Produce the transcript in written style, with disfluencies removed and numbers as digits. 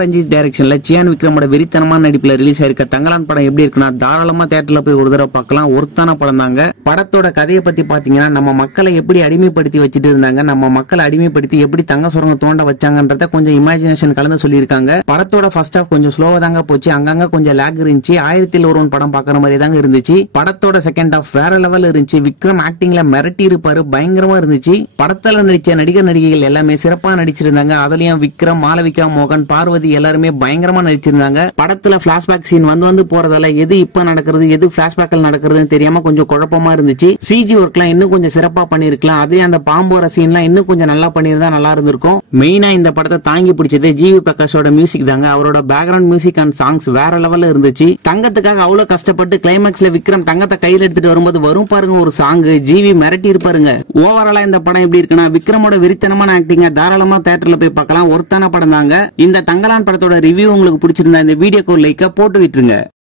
ரஞ்சித் டைரக்ஷன்ல சியான் விக்ரமோட வெறித்தனமான நடிப்புல ரிலீஸ் ஆயிருக்க தங்கலான் படம் எப்படி இருக்குன்னா தாராளமா தியேட்டர்ல போய் ஒரு தடவை பார்க்கலாம். ஒருத்தான படம் தாங்க. படத்தோட கதையை பத்தி பாத்தீங்கன்னா நம்ம மக்களை எப்படி அடிமைப்படுத்தி வச்சுட்டு இருந்தாங்க, நம்ம மக்களை அடிமைப்படுத்தி எப்படி தங்க சுரங்க தோண்ட வச்சாங்கன்றத கொஞ்சம் இமேஜினேஷன் கலந்து சொல்லியிருக்காங்க. படத்தோட ஃபர்ஸ்ட் ஹாஃப் கொஞ்சம் ஸ்லோவா தாங்க போச்சு. அங்கங்க கொஞ்சம் லேக் இருந்துச்சு. 1001 படம் பாக்குற மாதிரி தாங்க இருந்துச்சு. படத்தோட செகண்ட் ஹாஃப் வேற லெவல் இருந்துச்சு. விக்ரம் ஆக்டிங்ல மிரட்டி இருப்பாரு, பயங்கரமா இருந்துச்சு. படத்துல நடிச்ச நடிகர் நடிகைகள் எல்லாமே சிறப்பா நடிச்சிருந்தாங்க. அதுலயும் விக்ரம், மாளவிகா மோகன், பார்வதி எல்லாருமே பயங்கரமா நடிச்சிருந்தாங்க. படத்துல பிளாஷ்பேக் சீன் வந்து போறதால எது இப்ப நடக்கிறது எது பிளாஷ்பேக்ல நடக்கிறதுன்னு தெரியாம கொஞ்சம் குழப்பமா இருந்துச்சு. சிஜி ஒர்க்லாம் இன்னும் கொஞ்சம் சிறப்பா பண்ணிருக்கலாம். அதே அந்த பாம்போர சீன்லாம் இன்னும் கொஞ்சம் நல்லா பண்ணிருந்தா நல்லா இருந்திருக்கும். மெயினா இந்த படத்தை தாங்கி பிடிச்சது ஜிவி பிரகாஷோட மியூசிக் தாங்க. அவரோட பேக்ரவுண்ட் மியூசிக் அண்ட் சாங்ஸ் வேற லெவல்ல இருந்துச்சு. தங்கத்துக்காக அவ்வளவு கஷ்டப்பட்டு கிளைமேக்ஸ்ல விக்ரம் தங்கத்தை கையில எடுத்துட்டு வரும்போது வரும் பாருங்க ஒரு சாங், ஜிவி மிரட்டி இருப்பாருங்க. ஓவராலா இந்த படம் எப்படி இருக்குன்னா விக்ரமோட விரித்தனமான ஆக்டிங்க தாராளமா தியேட்டர்ல போய் பார்க்கலாம். ஒருத்தான படம் தாங்க. இந்த தங்கலான் படத்தோட ரிவ்யூ உங்களுக்கு பிடிச்சிருந்தா இந்த வீடியோக்கு ஒரு லைக்க போட்டு விட்டுருங்க.